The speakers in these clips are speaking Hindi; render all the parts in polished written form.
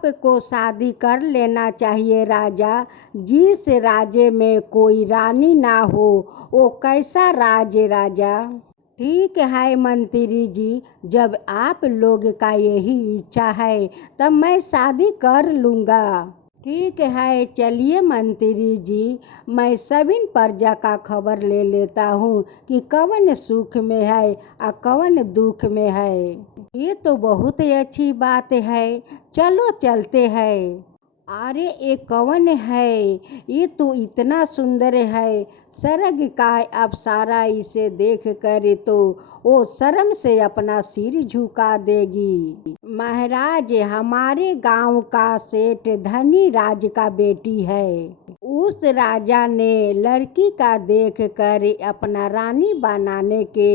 आपको शादी कर लेना चाहिए राजा। जिस राज्य में कोई रानी ना हो वो कैसा राज्य राजा। ठीक है मंत्री जी, जब आप लोग का यही इच्छा है तब मैं शादी कर लूँगा। ठीक है चलिए मंत्री जी, मैं सभी प्रजा का खबर ले लेता हूँ कि कौन सुख में है और कौन दुख में है। ये तो बहुत ही अच्छी बात है, चलो चलते हैं। अरे ये कौन है, ये तो इतना सुंदर है, स्वर्ग का अप्सरा इसे देख कर तो वो शर्म से अपना सिर झुका देगी। महाराज हमारे गांव का सेठ धनी राज का बेटी है। उस राजा ने लड़की का देख कर अपना रानी बनाने के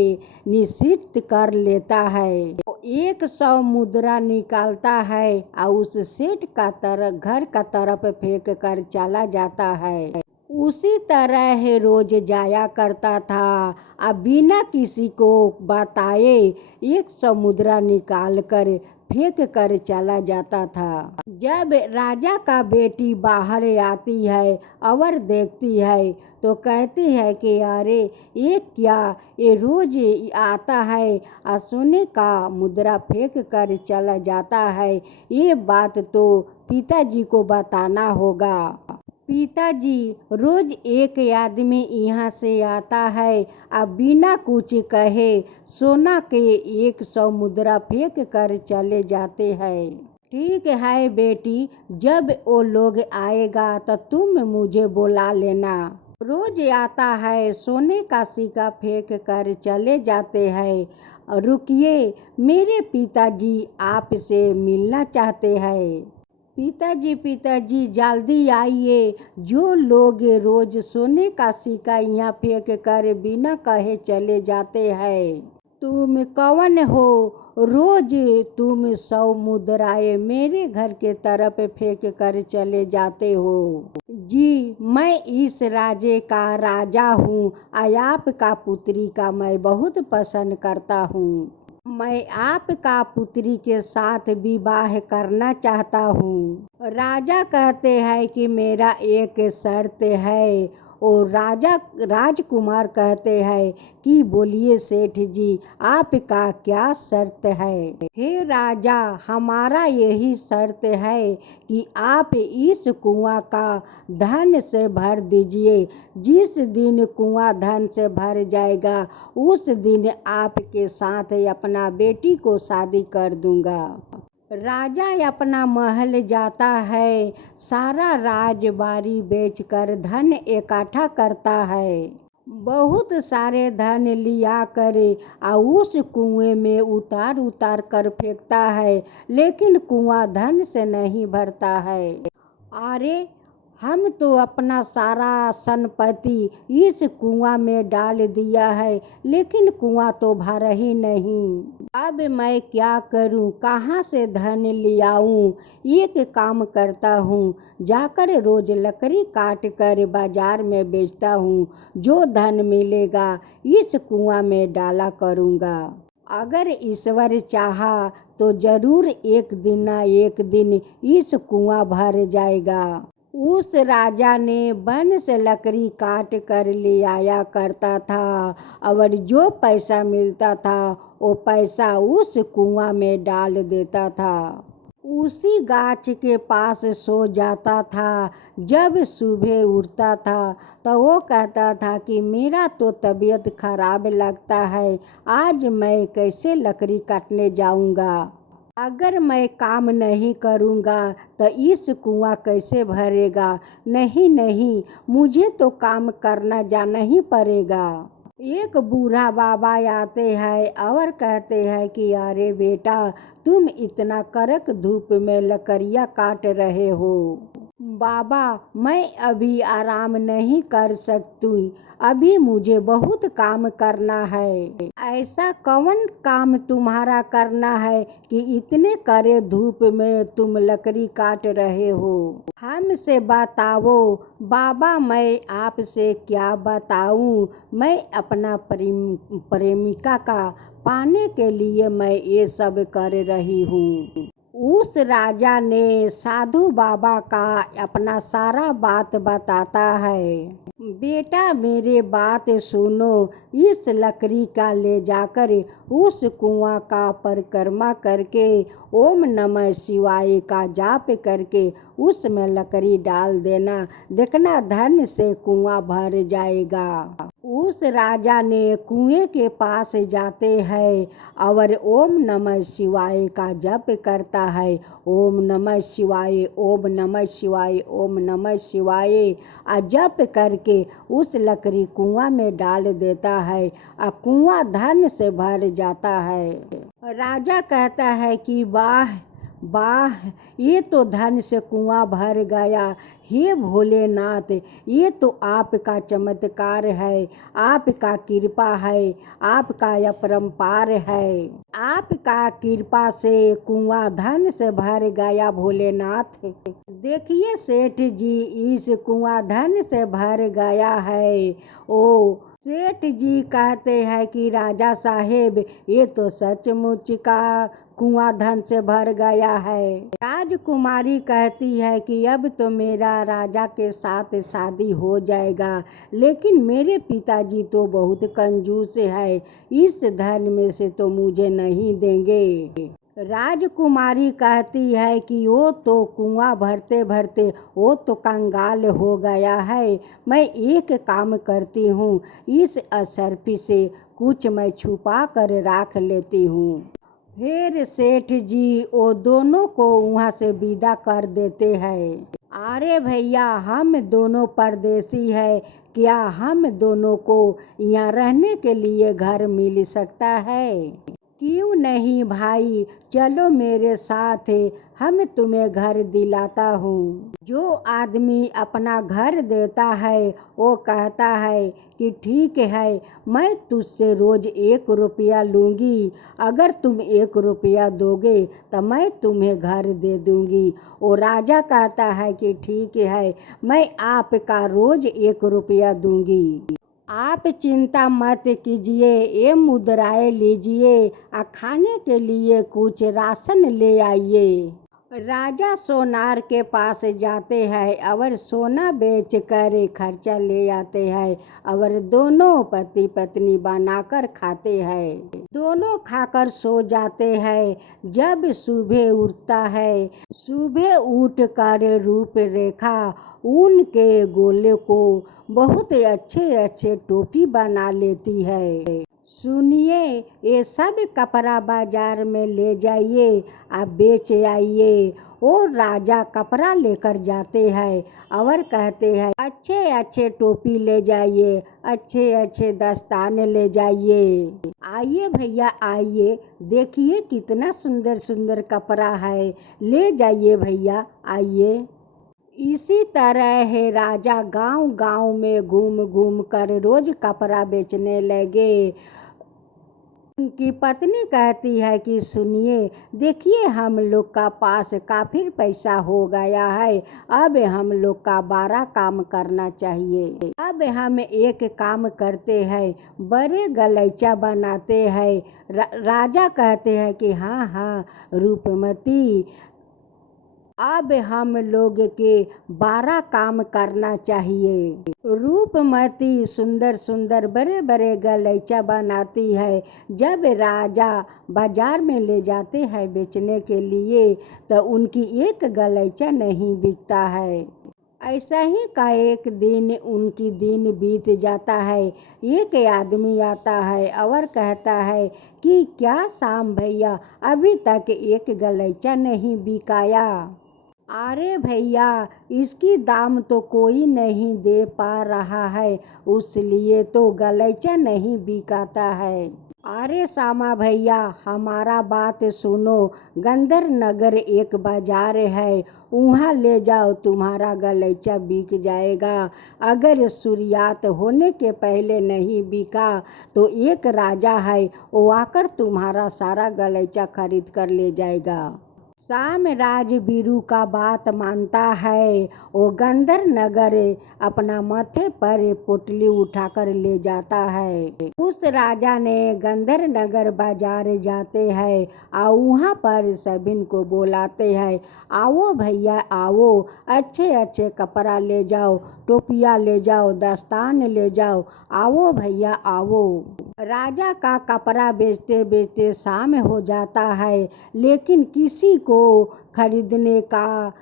निश्चित कर लेता है। 100 मुद्रा निकालता है और उस सेठ का घर का तरफ फेंक कर चला जाता है। उसी तरह रोज जाया करता था और बिना किसी को बताए 100 मुद्रा निकाल कर फेंक कर चला जाता था। जब राजा का बेटी बाहर आती है और देखती है तो कहती है कि अरे ये क्या, ये रोज आता है और सोने का मुद्रा फेंक कर चला जाता है। ये बात तो पिताजी को बताना होगा। पिताजी, रोज एक आदमी यहाँ से आता है और बिना कुछ कहे सोना के 100 मुद्रा फेंक कर चले जाते हैं। ठीक है बेटी, जब वो लोग आएगा तो तुम मुझे बुला लेना। रोज आता है सोने का सिक्का फेंक कर चले जाते हैं। रुकिए, मेरे पिताजी आपसे मिलना चाहते हैं। पिताजी जल्दी आइए, जो लोग रोज सोने का सिक्का यहाँ फेंक कर बिना कहे चले जाते हैं। तुम कौन हो, रोज तुम 100 मुद्राएं मेरे घर के तरफ फेंक कर चले जाते हो। जी, मैं इस राज्य का राजा हूँ और आपका पुत्री का मैं बहुत पसंद करता हूँ। मैं आपका पुत्री के साथ विवाह करना चाहता हूँ। राजा कहते हैं कि मेरा एक शर्त है। और राजकुमार कहते हैं कि बोलिए सेठ जी, आपका क्या शर्त है। हे राजा, हमारा यही शर्त है कि आप इस कुआं का धन से भर दीजिए। जिस दिन कुआं धन से भर जाएगा उस दिन आपके साथ अपना बेटी को शादी कर दूंगा। राजा अपना महल जाता है, सारा राजबारी बेचकर धन इकट्ठा करता है। बहुत सारे धन लिया कर उस कुएं में उतार उतार कर फेंकता है, लेकिन कुआं धन से नहीं भरता है। अरे, हम तो अपना सारा संपत्ति इस कुआं में डाल दिया है, लेकिन कुआं तो भरा ही नहीं। अब मैं क्या करूं, कहां से धन ले आऊं। एक काम करता हूं, जाकर रोज लकड़ी काट कर बाजार में बेचता हूं। जो धन मिलेगा इस कुआं में डाला करूंगा। अगर ईश्वर चाहा तो जरूर एक दिन ना एक दिन इस कुआं भर जाएगा। उस राजा ने वन से लकड़ी काट कर ले आया करता था और जो पैसा मिलता था वो पैसा उस कुआं में डाल देता था। उसी गाछ के पास सो जाता था। जब सुबह उठता था तो वो कहता था कि मेरा तो तबीयत खराब लगता है, आज मैं कैसे लकड़ी काटने जाऊंगा। अगर मैं काम नहीं करूँगा तो इस कुआं कैसे भरेगा। नहीं, मुझे तो काम करना जाना ही पड़ेगा। एक बूढ़ा बाबा आते हैं और कहते हैं कि अरे बेटा, तुम इतना कड़क धूप में लकड़ियाँ काट रहे हो। बाबा, मैं अभी आराम नहीं कर सकती, अभी मुझे बहुत काम करना है। ऐसा कौन काम तुम्हारा करना है कि इतने कड़े धूप में तुम लकड़ी काट रहे हो। हमसे बताओ। बाबा, मैं आपसे क्या बताऊं। मैं अपना प्रेमिका का पाने के लिए मैं ये सब कर रही हूँ। उस राजा ने साधु बाबा का अपना सारा बात बताता है। बेटा मेरे बात सुनो, इस लकड़ी का ले जाकर उस कुआं का परिक्रमा करके ओम नमः शिवाय का जाप करके उसमें लकड़ी डाल देना, देखना धन से कुआं भर जाएगा। उस राजा ने कुएं के पास जाते हैं और ओम नमः शिवाय का जप करता है। ओम नमः शिवाय, ओम नमः शिवाय, ओम नमः शिवाय जप करके उस लकड़ी कुआं में डाल देता है और कुआं धन से भर जाता है। राजा कहता है कि वाह वाह, ये तो धन से कुआं भर गया। हे भोलेनाथ, ये तो आपका चमत्कार है, आपका कृपा है, आपका अपरंपार है। आपका कृपा से कुआं धन से भर गया भोलेनाथ। देखिए सेठ जी, इस कुआं धन से भर गया है। ओ सेठ जी कहते हैं कि राजा साहेब, ये तो सचमुच का कुआं धन से भर गया है। राजकुमारी कहती है कि अब तो मेरा राजा के साथ शादी हो जाएगा, लेकिन मेरे पिताजी तो बहुत कंजूस है, इस धन में से तो मुझे नहीं देंगे। राजकुमारी कहती है कि वो तो कुआं भरते भरते वो तो कंगाल हो गया है। मैं एक काम करती हूँ, इस असरफी से कुछ मैं छुपा कर रख लेती हूँ। फिर सेठ जी वो दोनों को वहाँ से विदा कर देते हैं। अरे भैया, हम दोनों परदेसी है, क्या हम दोनों को यहाँ रहने के लिए घर मिल सकता है? क्यों नहीं भाई, चलो मेरे साथ, हम तुम्हें घर दिलाता हूँ। जो आदमी अपना घर देता है वो कहता है कि ठीक है, मैं तुझसे रोज 1 रुपया लूँगी, अगर तुम 1 रुपया दोगे तो मैं तुम्हें घर दे दूँगी। वो राजा कहता है कि ठीक है, मैं आपका रोज 1 रुपया दूँगी। आप चिंता मत कीजिए, ये मुद्राएं लीजिए और खाने के लिए कुछ राशन ले आइए। राजा सोनार के पास जाते हैं और सोना बेच कर खर्चा ले आते हैं और दोनों पति पत्नी बनाकर खाते हैं। दोनों खाकर सो जाते हैं। जब सुबह उठता है, सुबह उठकर रूपरेखा उनके गोले को बहुत अच्छे अच्छे टोपी बना लेती है। सुनिए, ये सब कपड़ा बाजार में ले जाइए, आप बेच आइए। वो राजा कपड़ा लेकर जाते हैं और कहते हैं अच्छे अच्छे टोपी ले जाइए, अच्छे अच्छे दस्तान ले जाइए। आइए भैया आइए, देखिए कितना सुंदर सुंदर कपड़ा है, ले जाइए भैया आइए। इसी तरह है राजा गांव गांव में घूम घूम कर रोज कपड़ा बेचने लगे। उनकी पत्नी कहती है कि सुनिए, देखिए हम लोग का पास काफी पैसा हो गया है, अब हम लोग का 12 काम करना चाहिए। अब हम एक काम करते हैं, बड़े गलीचा बनाते हैं। राजा कहते हैं कि हाँ हाँ रूपमती, अब हम लोग के 12 काम करना चाहिए। रूपमती सुंदर सुंदर बड़े बड़े गलीचा बनाती है। जब राजा बाजार में ले जाते हैं बेचने के लिए तो उनकी एक गलीचा नहीं बिकता है। ऐसा ही का एक दिन उनकी दिन बीत जाता है। एक आदमी आता है और कहता है कि क्या शाम भैया, अभी तक एक गलीचा नहीं बिकाया। अरे भैया, इसकी दाम तो कोई नहीं दे पा रहा है, इसलिए तो गलीचा नहीं बिकाता है। अरे श्यामा भैया, हमारा बात सुनो, गंदर नगर एक बाजार है, वहाँ ले जाओ, तुम्हारा गलीचा बिक जाएगा। अगर सूर्यास्त होने के पहले नहीं बिका तो एक राजा है, वो आकर तुम्हारा सारा गलीचा खरीद कर ले जाएगा। शाम राजबीरू का बात मानता है। वो गंधर नगर अपना माथे पर पोटली उठाकर ले जाता है। उस राजा ने गंधर नगर बाजार जाते हैं और वहाँ पर सभी को बुलाते हैं, आओ भैया आओ, अच्छे अच्छे कपड़ा ले जाओ, टोपिया ले जाओ, दस्तान ले जाओ, आओ भैया आओ। राजा का कपड़ा बेचते बेचते शाम हो जाता है, लेकिन किसी को खरीदने का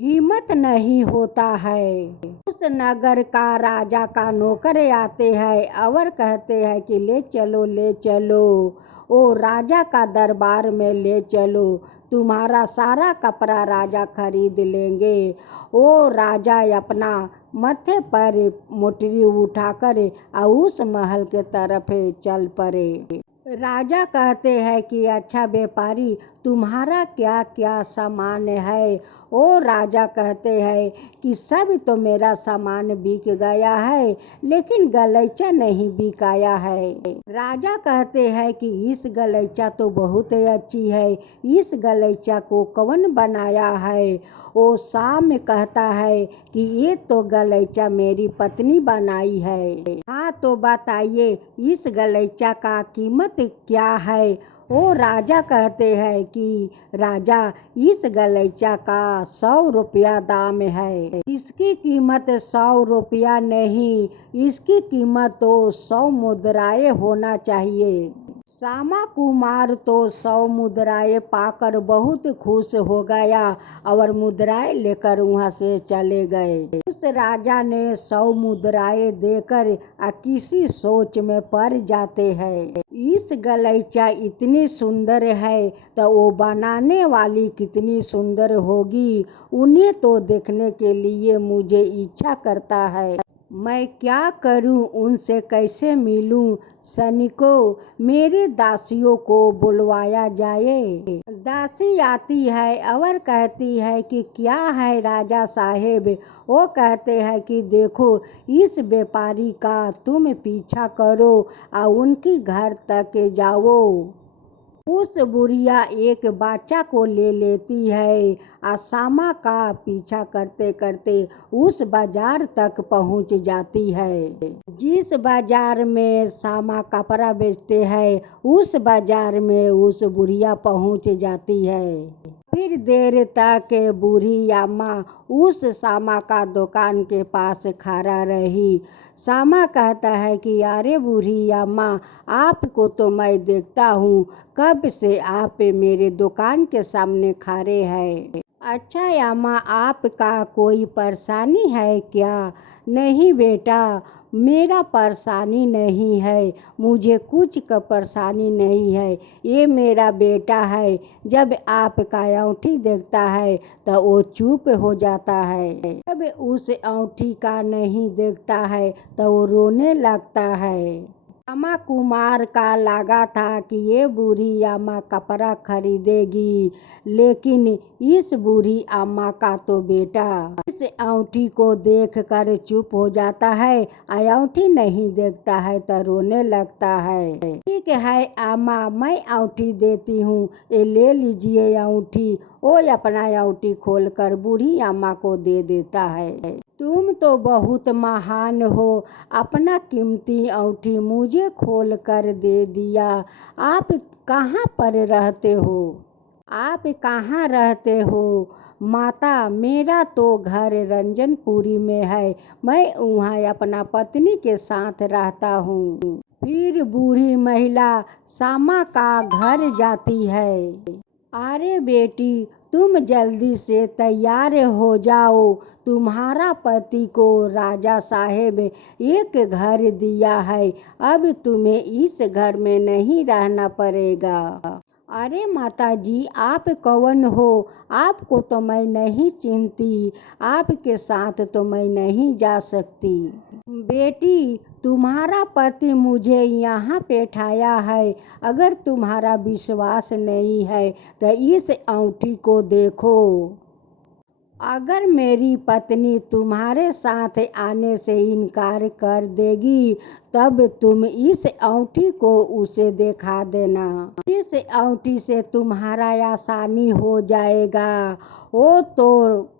हिम्मत नहीं होता है। उस नगर का राजा का नौकर आते हैं और कहते हैं कि ले चलो ले चलो, ओ राजा का दरबार में ले चलो, तुम्हारा सारा कपड़ा राजा खरीद लेंगे। ओ राजा अपना माथे पर मोटरी उठाकर उस महल के तरफ चल पड़े। राजा कहते हैं कि अच्छा व्यापारी, तुम्हारा क्या क्या सामान है। ओ राजा कहते हैं कि सब तो मेरा सामान बिक गया है, लेकिन गलीचा नहीं बिकाया है। राजा कहते हैं कि इस गलीचा तो बहुत अच्छी है, इस गलीचा को कौन बनाया है। ओ शाम कहता है कि ये तो गलीचा मेरी पत्नी बनाई है। हाँ तो बताइए इस गलीचा का कीमत क्या है। वो राजा कहते हैं कि राजा इस गलीचा का 100 रुपया दाम है। इसकी कीमत 100 रुपया नहीं, इसकी कीमत तो 100 मुद्राएं होना चाहिए। श्यामा कुमार तो 100 मुद्राएं पाकर बहुत खुश हो गया और मुद्राएं लेकर वहाँ से चले गए। उस राजा ने 100 मुद्राएं देकर किसी सोच में पड़ जाते हैं। इस गलीचा इतनी सुंदर है तो वो बनाने वाली कितनी सुंदर होगी, उन्हें तो देखने के लिए मुझे इच्छा करता है। मैं क्या करूं, उनसे कैसे मिलूं। सैनिकों, मेरे दासियों को बुलवाया जाए। दासी आती है और कहती है कि क्या है राजा साहेब। वो कहते हैं कि देखो इस व्यापारी का तुम पीछा करो और उनकी घर तक जाओ। उस बुढ़िया एक बच्चा को ले लेती है और श्यामा का पीछा करते करते उस बाजार तक पहुंच जाती है। जिस बाजार में श्यामा कपड़ा बेचते हैं उस बाजार में उस बुढ़िया पहुंच जाती है। फिर देर तक बूढ़ी अम्मा उस श्यामा का दुकान के पास खड़ा रही। श्यामा कहता है कि अरे बूढ़ी अम्मा, आपको तो मैं देखता हूँ, कब से आप मेरे दुकान के सामने खड़े हैं। अच्छा अम्मा, आपका कोई परेशानी है क्या। नहीं बेटा, मेरा परेशानी नहीं है, मुझे कुछ का परेशानी नहीं है। ये मेरा बेटा है, जब आपका अंगूठी देखता है तो वो चुप हो जाता है, जब उस अंगूठी का नहीं देखता है तो वो रोने लगता है। श्यामा कुमार का लगा था कि ये बूढ़ी अम्मा कपड़ा खरीदेगी, लेकिन इस बूढ़ी अम्मा का तो बेटा इस अंगूठी को देखकर चुप हो जाता है, अंगूठी नहीं देखता है तो रोने लगता है। ठीक है अम्मा, मैं अंगूठी देती हूँ, ये ले लीजिए अंगूठी। वो अपना अंगूठी खोलकर बूढ़ी अम्मा को दे देता है। तुम तो बहुत महान हो, अपना कीमती अंगूठी मुझे खोल कर दे दिया। आप कहाँ पर रहते हो। आप कहाँ रहते हो। माता, मेरा तो घर रंजनपुरी में है, मैं वहाँ अपना पत्नी के साथ रहता हूँ। फिर बूढ़ी महिला श्यामा का घर जाती है। अरे बेटी, तुम जल्दी से तैयार हो जाओ, तुम्हारा पति को राजा साहेब एक घर दिया है, अब तुम्हें इस घर में नहीं रहना पड़ेगा। अरे माता जी, आप कौन हो, आपको तो मैं नहीं चिन्हती, आपके साथ तो मैं नहीं जा सकती। बेटी, तुम्हारा पति मुझे यहाँ बैठाया है, अगर तुम्हारा विश्वास नहीं है तो इस अंगूठी को देखो। अगर मेरी पत्नी तुम्हारे साथ आने से इनकार कर देगी तब तुम इस औंठी को उसे दिखा देना। इस औंठी से तुम्हारा आसानी हो जाएगा। वो तो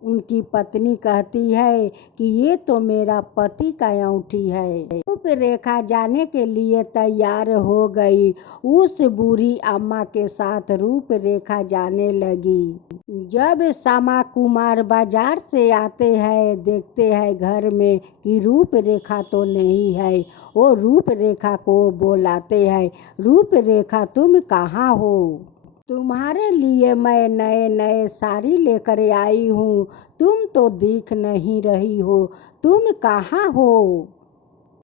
उनकी पत्नी कहती है कि ये तो मेरा पति का औंठी है। रूप रेखा जाने के लिए तैयार हो गई। उस बूढ़ी अम्मा के साथ रूप रेखा जाने लगी। जब श्यामा कुमार बाजार से आते हैं देखते हैं घर में कि रूप रेखा तो नहीं है। वो रूप रेखा को बुलाते हैं, रूप रेखा तुम कहाँ हो? तुम्हारे लिए मैं नए नए साड़ी लेकर आई हूँ, तुम तो दिख नहीं रही हो, तुम कहाँ हो?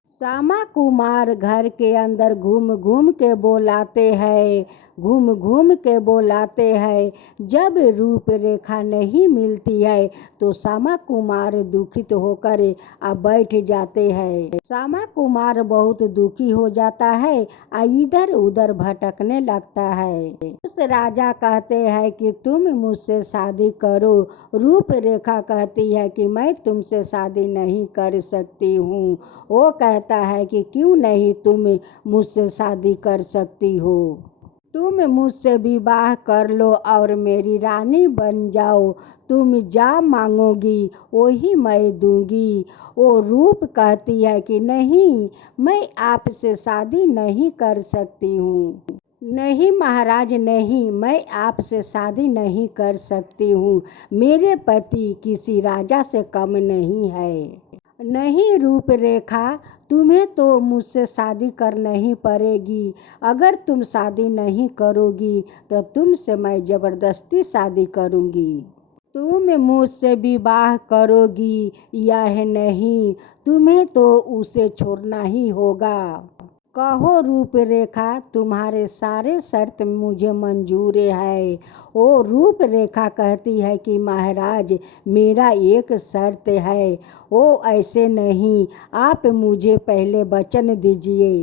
श्यामा कुमार घर के अंदर घूम घूम के बुलाते हैं, घूम घूम के बुलाते हैं। जब रूप रेखा नहीं मिलती है तो श्यामा कुमार दुखित होकर बैठ जाते हैं। श्यामा कुमार बहुत दुखी हो जाता है और इधर उधर भटकने लगता है। उस राजा कहते हैं कि तुम मुझसे शादी करो। रूप रेखा कहती है कि मैं तुमसे शादी नहीं कर सकती हूँ। वो कहता है कि क्यों नहीं तुम मुझसे शादी कर सकती हो? तुम मुझसे विवाह कर लो और मेरी रानी बन जाओ। तुम जा मांगोगी वही मैं दूंगी। वो रूप कहती है कि नहीं, मैं आपसे शादी नहीं कर सकती हूँ। नहीं महाराज नहीं, मैं आपसे शादी नहीं कर सकती हूँ। मेरे पति किसी राजा से कम नहीं है। नहीं रूप रेखा, तुम्हें तो मुझसे शादी करना ही पड़ेगी। अगर तुम शादी नहीं करोगी तो तुमसे मैं ज़बरदस्ती शादी करूँगी। तुम मुझसे विवाह करोगी या नहीं, तुम्हें तो उसे छोड़ना ही होगा। कहो रूप रेखा, तुम्हारे सारे शर्त मुझे मंजूर है। वो रूप रेखा कहती है कि महाराज मेरा एक शर्त है। वो ऐसे नहीं, आप मुझे पहले वचन दीजिए।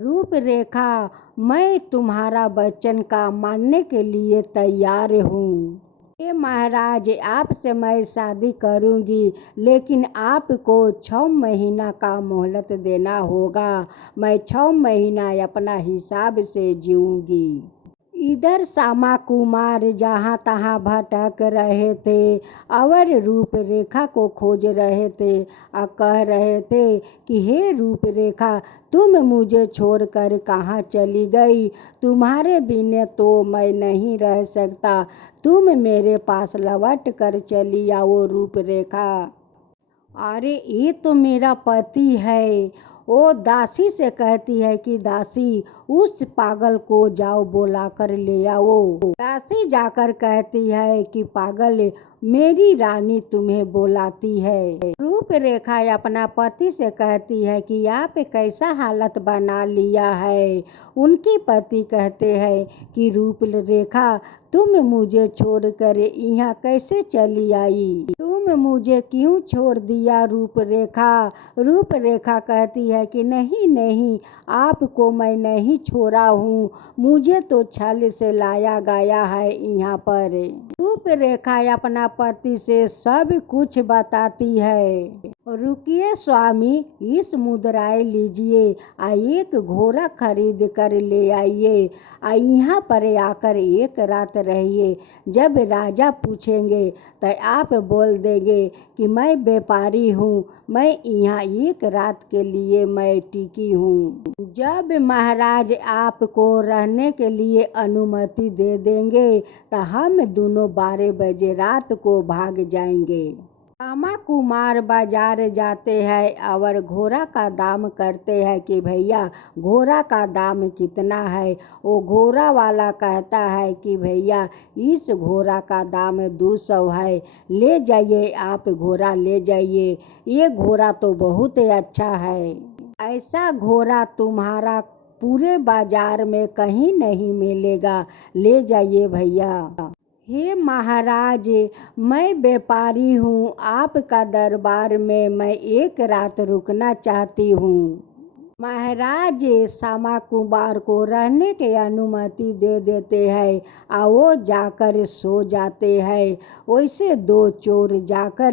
रूप रेखा, मैं तुम्हारा वचन का मानने के लिए तैयार हूँ। ये महाराज आपसे मैं शादी करूंगी, लेकिन आपको 6 महीना का मोहलत देना होगा। मैं 6 महीना अपना हिसाब से जीऊंगी। इधर श्यामा कुमार जहाँ तहाँ भटक रहे थे और रूप रेखा को खोज रहे थे और कह रहे थे कि हे रूप रेखा, तुम मुझे छोड़कर कहाँ चली गई? तुम्हारे बिना तो मैं नहीं रह सकता, तुम मेरे पास लौट कर चली आओ रूप रेखा। अरे ये तो मेरा पति है। वो दासी से कहती है कि दासी उस पागल को जाओ बुला कर ले आओ। दासी जाकर कहती है कि पागल, मेरी रानी तुम्हें बुलाती है। रूप रेखा अपना पति से कहती है कि आप कैसा हालत बना लिया है। उनके पति कहते हैं कि रूप रेखा, तुम मुझे छोड़कर यहाँ कैसे चली आई? तुम मुझे क्यों छोड़ दिया रूप रेखा? रूप रेखा कहती है कि नहीं नहीं, आपको मैं नहीं छोड़ा हूँ, मुझे तो छल से लाया गया है यहाँ पर। रूप रेखा अपना पति से सब कुछ बताती है। रुकिए स्वामी, इस मुद्राएं लीजिए आ एक घोड़ा खरीद कर ले आइए। यहाँ पर आकर एक रात रहिए। जब राजा पूछेंगे तो आप बोल देंगे कि मैं व्यापारी हूँ, मैं यहाँ एक रात के लिए मैं टिकी हूँ। जब महाराज आपको रहने के लिए अनुमति दे देंगे तो हम दोनों 12 बजे रात को भाग जाएंगे। श्यामा कुमार बाजार जाते हैं और घोड़ा का दाम करते हैं कि भैया घोड़ा का दाम कितना है। वो घोड़ा वाला कहता है कि भैया इस घोड़ा का दाम 200 है, ले जाइए, आप घोड़ा ले जाइए। ये घोड़ा तो बहुत अच्छा है, ऐसा घोड़ा तुम्हारा पूरे बाजार में कहीं नहीं मिलेगा, ले जाइए भैया। हे महाराज, मैं व्यापारी हूँ, आपका दरबार में मैं एक रात रुकना चाहती हूँ। महाराज श्यामा कुमार को रहने की अनुमति दे देते हैं और वो जाकर सो जाते हैं। वैसे दो चोर जाकर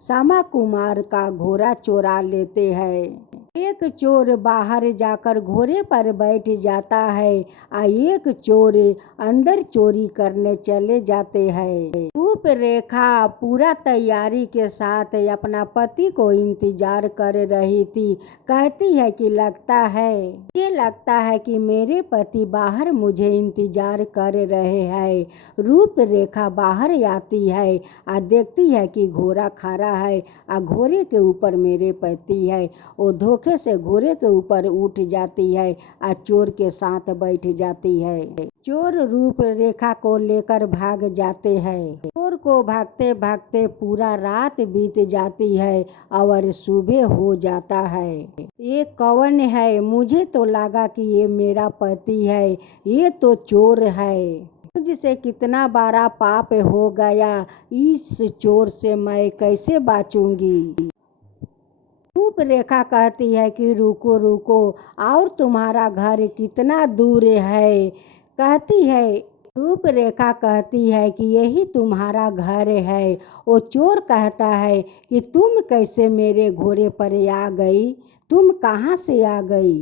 श्यामा कुमार का घोड़ा चुरा लेते हैं। एक चोर बाहर जाकर घोड़े पर बैठ जाता है और एक चोर अंदर चोरी करने चले जाते हैं। रूप रेखा पूरा तैयारी के साथ अपना पति को इंतजार कर रही थी। कहती है कि ये लगता है कि मेरे पति बाहर मुझे इंतजार कर रहे हैं। रूप रेखा बाहर आती है और देखती है कि घोड़ा खड़ा है और घोड़े के ऊपर मेरे पति है। वो धोखे से घोड़े के ऊपर उठ जाती है और चोर के साथ बैठ जाती है। चोर रूप रेखा को लेकर भाग जाते हैं। चोर को भागते भागते पूरा रात बीत जाती है और सुबह हो जाता है। ये कौन है? मुझे तो लगा कि ये मेरा पति है, ये तो चोर है। मुझसे कितना बड़ा पाप हो गया, इस चोर से मैं कैसे बचूंगी? रूप रेखा कहती है कि रुको रुको, और तुम्हारा घर कितना दूर है? रूप रेखा कहती है कि यही तुम्हारा घर है। वो चोर कहता है कि तुम कैसे मेरे घोड़े पर आ गई? तुम कहाँ से आ गई?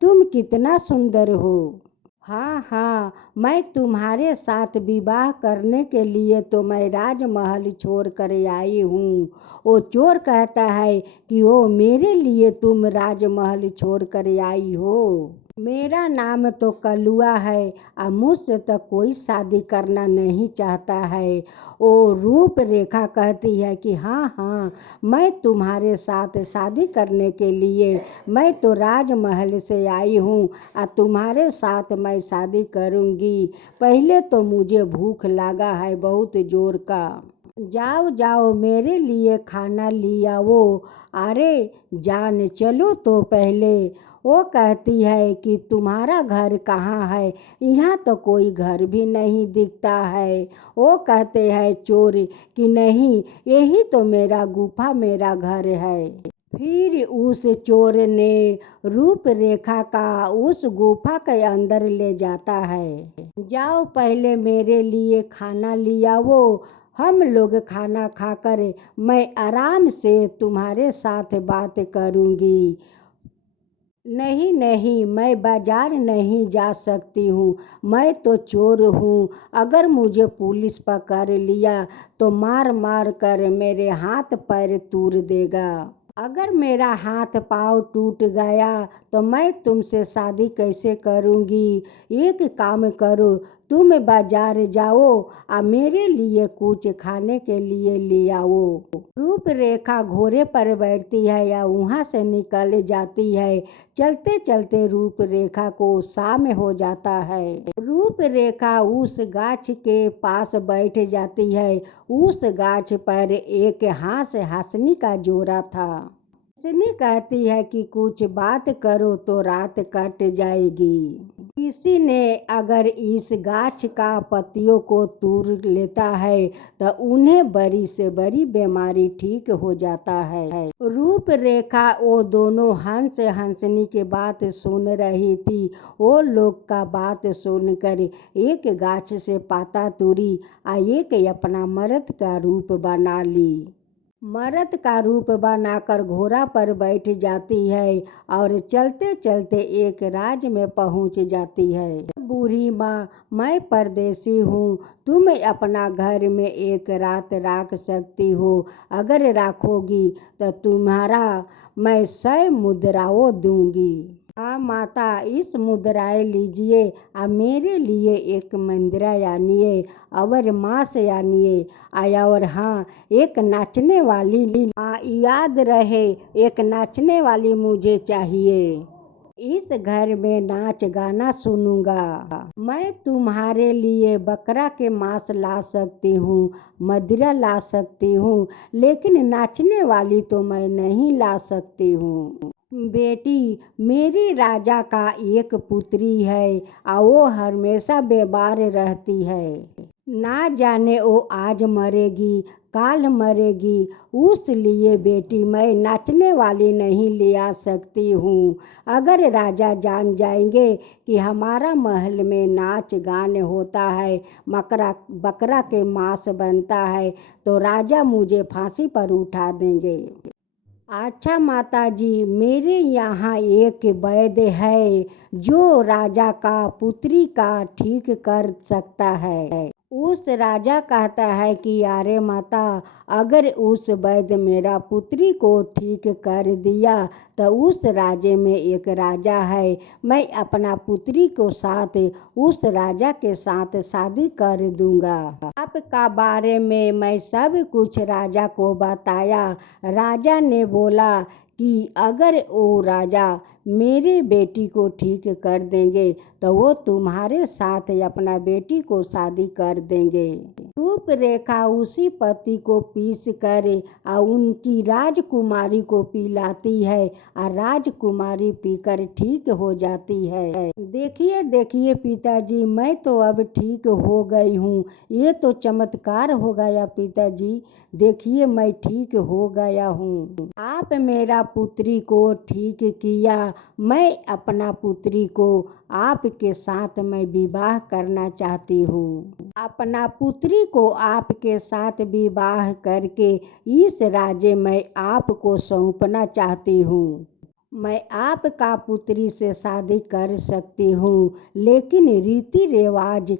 तुम कितना सुंदर हो। हाँ हाँ, मैं तुम्हारे साथ विवाह करने के लिए तो मैं राजमहल छोड़ कर आई हूँ। वो चोर कहता है कि ओ मेरे लिए तुम राजमहल छोड़ कर आई हो? मेरा नाम तो कलुआ है और मुझसे तो कोई शादी करना नहीं चाहता है। ओ रूप रेखा कहती है कि हाँ हाँ, मैं तुम्हारे साथ शादी करने के लिए मैं तो राजमहल से आई हूँ और तुम्हारे साथ मैं शादी करूँगी। पहले तो मुझे भूख लगा है बहुत जोर का। जाओ जाओ मेरे लिए खाना लिया वो। अरे जान चलो तो पहले। वो कहती है कि तुम्हारा घर कहाँ है? यहाँ तो कोई घर भी नहीं दिखता है। वो कहते हैं चोर कि नहीं, यही तो मेरा गुफा मेरा घर है। फिर उस चोर ने रूप रेखा का उस गुफा के अंदर ले जाता है। जाओ पहले मेरे लिए खाना लिया वो। हम लोग खाना खाकर मैं आराम से तुम्हारे साथ बात करूँगी। नहीं नहीं, मैं बाजार नहीं जा सकती हूँ, मैं तो चोर हूँ। अगर मुझे पुलिस पकड़ लिया तो मार मार कर मेरे हाथ पैर तोड़ देगा। अगर मेरा हाथ पाँव टूट गया तो मैं तुमसे शादी कैसे करूँगी? एक काम करो, तुम बाजार जाओ और मेरे लिए कुछ खाने के लिए ले आओ। रूप रेखा घोड़े पर बैठती है या वहाँ से निकल जाती है। चलते चलते रूप रेखा को शाम हो जाता है। रूप रेखा उस गाछ के पास बैठ जाती है। उस गाछ पर एक हंसनी का जोड़ा था। हंसनी कहती है कि कुछ बात करो तो रात कट जाएगी। किसी ने अगर इस गाछ का पत्तियों को तोड़ लेता है तो उन्हें बड़ी से बड़ी बीमारी ठीक हो जाता है। रूप रेखा वो दोनों हंसनी की बात सुन रही थी। वो लोग का बात सुनकर एक गाछ से पाता तोड़ी और एक अपना मर्द का रूप बना ली। मर्द का रूप बनाकर घोड़ा पर बैठ जाती है और चलते चलते एक राज्य में पहुंच जाती है। बूढ़ी माँ, मैं परदेसी हूँ, तुम अपना घर में एक रात रख सकती हो। अगर रखोगी तो तुम्हारा मैं 100 मुद्राओं दूंगी। हाँ माता, इस मुद्राएं लीजिए और मेरे लिए एक मंदिरा आनिए और मांस आनिए। और हाँ, एक नाचने वाली याद रहे, एक नाचने वाली मुझे चाहिए। इस घर में नाच गाना सुनूंगा। मैं तुम्हारे लिए बकरा के मांस ला सकती हूँ, मदिरा ला सकती हूँ, लेकिन नाचने वाली तो मैं नहीं ला सकती हूँ। बेटी, मेरी राजा का एक पुत्री है और वो हमेशा बीमार रहती है। ना जाने वो आज मरेगी काल मरेगी, उस लिए बेटी मैं नाचने वाली नहीं ले आ सकती हूँ। अगर राजा जान जाएंगे कि हमारा महल में नाच गान होता है, मकरा बकरा के मांस बनता है, तो राजा मुझे फांसी पर उठा देंगे। अच्छा माता जी, मेरे यहाँ एक वैद्य है जो राजा का पुत्री का ठीक कर सकता है। उस राजा कहता है कि अरे माता, अगर उस वैद्य मेरा पुत्री को ठीक कर दिया तो उस राज्य में एक राजा है, मैं अपना पुत्री को साथ उस राजा के साथ शादी कर दूंगा। आपका बारे में मैं सब कुछ राजा को बताया। राजा ने बोला कि अगर वो राजा मेरी बेटी को ठीक कर देंगे तो वो तुम्हारे साथ अपना बेटी को शादी कर देंगे। रूपरेखा उसी पति को पीस कर और उनकी राजकुमारी को पिलाती है और राजकुमारी पीकर ठीक हो जाती है। देखिए देखिए पिताजी, मैं तो अब ठीक हो गई हूँ। ये तो चमत्कार हो गया पिताजी, देखिए मैं ठीक हो गया हूँ। आप मेरा पुत्री को ठीक किया, मैं अपना पुत्री को आपके साथ मैं विवाह करना चाहती हूँ। अपना पुत्री को आपके साथ विवाह करके इस राज्य में आपको सौंपना चाहती हूँ। मैं आपका पुत्री से शादी कर सकती हूँ, लेकिन रीति रिवाज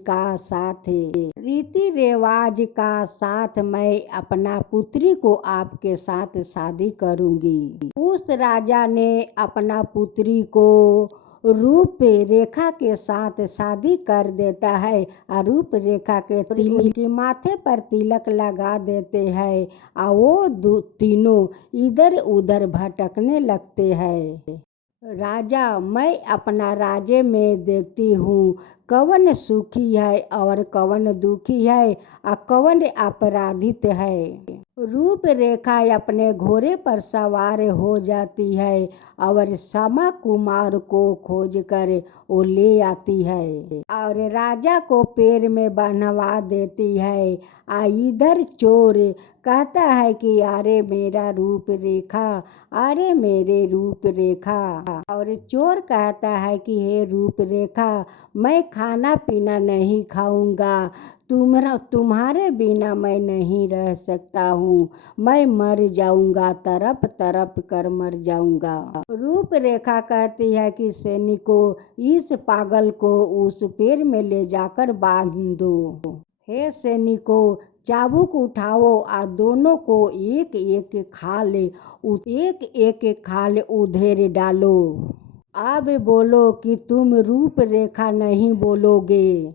का साथ मैं अपना पुत्री को आपके साथ शादी करूँगी। उस राजा ने अपना पुत्री को रूप रेखा के साथ शादी कर देता है और रूप रेखा के तिलक के माथे पर तिलक लगा देते हैं और वो तीनों इधर उधर भटकने लगते हैं। राजा, मैं अपना राज्य में देखती हूँ कौन सुखी है और कौन दुखी है और कौन अपराधित है। रूप रेखा अपने घोड़े पर सवार हो जाती है और श्यामा कुमार को खोज कर वो ले आती है और राजा को पैर में बंधवा देती है। इधर चोर कहता है कि अरे मेरा रूप रेखा, अरे मेरे रूप रेखा। और चोर कहता है कि हे रूप रेखा, मैं खाना पीना नहीं खाऊंगा, तुम्हारे बिना मैं नहीं रह सकता हूँ, मैं मर जाऊंगा, तरफ तरफ कर मर जाऊंगा। रूप रेखा कहती है कि सैनिकों, इस पागल को उस पेड़ में ले जाकर बांध दो। हे सैनिकों, चाबुक उठाओ और दोनों को एक एक खाल उधेड़ डालो। अब बोलो कि तुम रूप रेखा नहीं बोलोगे।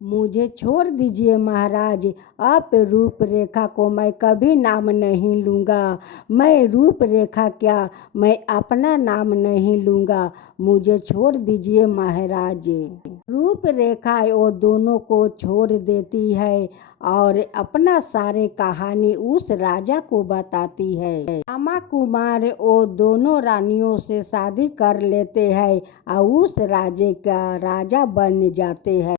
मुझे छोड़ दीजिए महाराज, आप रूप रेखा को मैं कभी नाम नहीं लूँगा। मैं रूप रेखा क्या, मैं अपना नाम नहीं लूँगा, मुझे छोड़ दीजिए महाराज। रूप रेखा वो दोनों को छोड़ देती है और अपना सारे कहानी उस राजा को बताती है। श्यामा कुमार वो दोनों रानियों से शादी कर लेते हैं और उस राज्य का राजा बन जाते हैं।